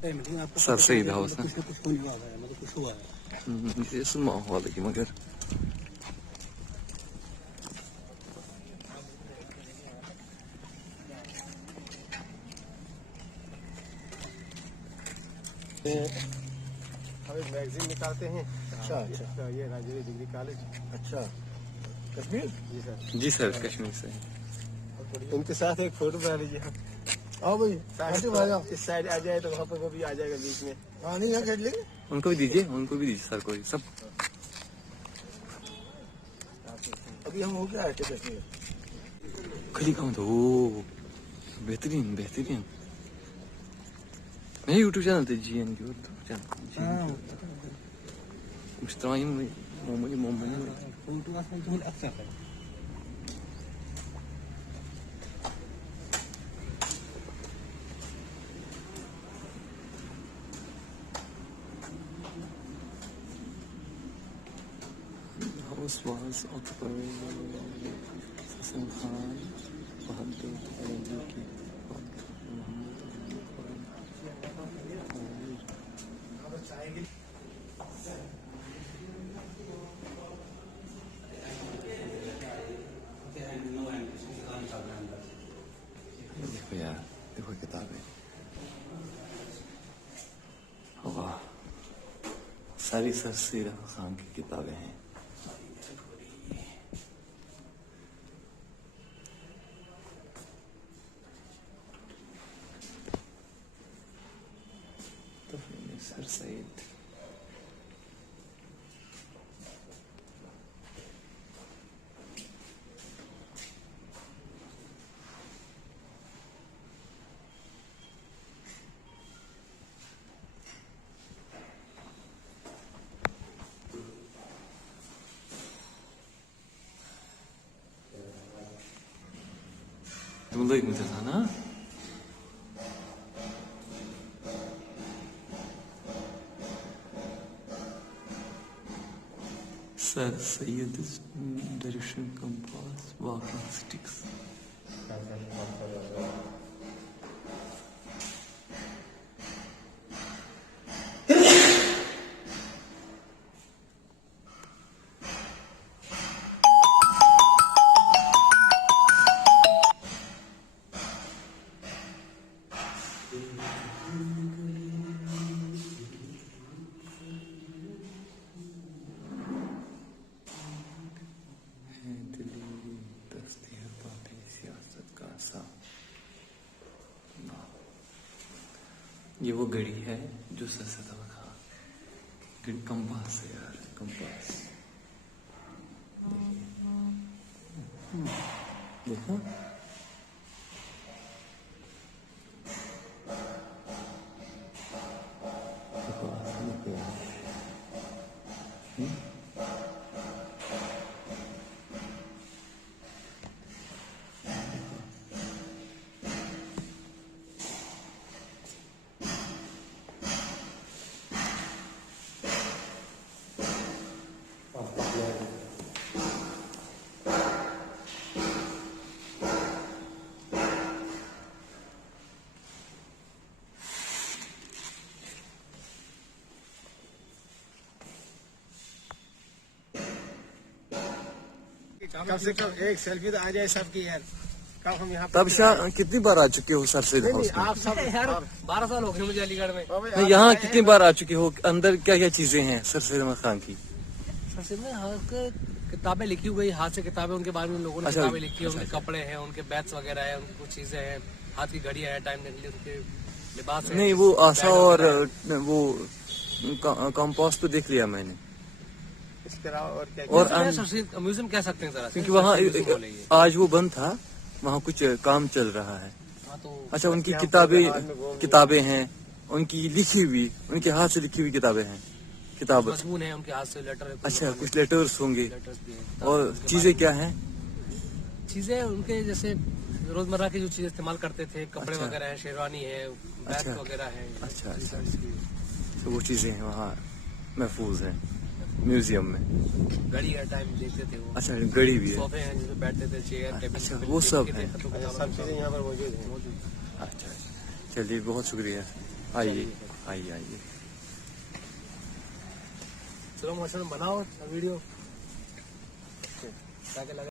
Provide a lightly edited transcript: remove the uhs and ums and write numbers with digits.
Sir सही था उसने ये माहौल की मगर हम एक मैगजीन निकालते हैं। अच्छा अच्छा। ये राजौरी डिग्री कॉलेज। अच्छा, कश्मीर? जी सर। जी सर कश्मीर से। उनके साथ एक फोटो बना लीजिए। आओ भाई, इस साइड आ जाए तो वहाँ पर वो भी आ जाएगा बीच में। हाँ नहीं यहाँ खेल लेंगे। उनको भी दीजिए, उनको भी दीजिए सर, कोई सब। अभी हम हो गया है कश्मीर। खली काम तो बेहतरीन बेहतरीन। मैं यूट्यूब चैनल थे GN की चैनल मुश्तराइन में Momany house was occupied by Hassan Khan, Bahadur की देखो यार, देखो किताबें, वाह, सारी सर सीरा खान की किताबें हैं। तो सर सईद तुम लोग मुझे था ना। Sir Syed direction compass walking sticks. ये वो घड़ी है जो सर से था घड़ी, कंपास है यार, कंपास। देखो कम से कम एक सेल्फी तो आ जाए सबकी यार। कब हम यहाँ तब कितनी बार आ चुके हो सर से? आप सब यार 12 साल हो गए मुझे अलीगढ़ में। यहाँ कितनी बार आ चुके हो? अंदर क्या क्या चीजें हैं सर सैयद अहमद खान की? सर सैयद में किताबें लिखी हुई, हाथ से किताबें, उनके बारे में लोगों ने किताबें लिखी है। उनके कपड़े हैं, उनके बैग्स वगैरह है, उनकी कुछ चीजें हैं, हाथ की घड़ी है, टाइम देखने के लिए उनके लिबास है। नहीं, वो आशा और वो कंपास तो देख लिया मैंने। और क्या और म्यूजियम कह सकते हैं सर, क्योंकि वहाँ आज वो बंद था, वहाँ कुछ काम चल रहा है। अच्छा, उनकी किताबें हैं, उनकी लिखी हुई, उनके हाथ से लिखी हुई किताबें हैं, किताब मजमून है उनके हाथ से, लेटर। अच्छा, कुछ लेटर्स होंगे। और चीजें क्या हैं? चीजें उनके जैसे रोजमर्रा की जो चीजें इस्तेमाल करते थे, कपड़े वगैरह है, शेरवानी है, बैग वगैरह है। अच्छा अच्छा, तो वो चीजें हैं वहाँ महफूज हैं म्यूजियम में। घड़ी है, टाइम देखते थे वो। अच्छा, घड़ी भी है, सोफे हैं जिसमें बैठते थे, चेयर, टेबल। अच्छा, वो सब है, सब चीजें यहाँ पर मौजूद हैं। अच्छा। चलिए, बहुत शुक्रिया, आइए। आइए आइए। स्लो मोशन बनाओ वीडियो ताकि लगे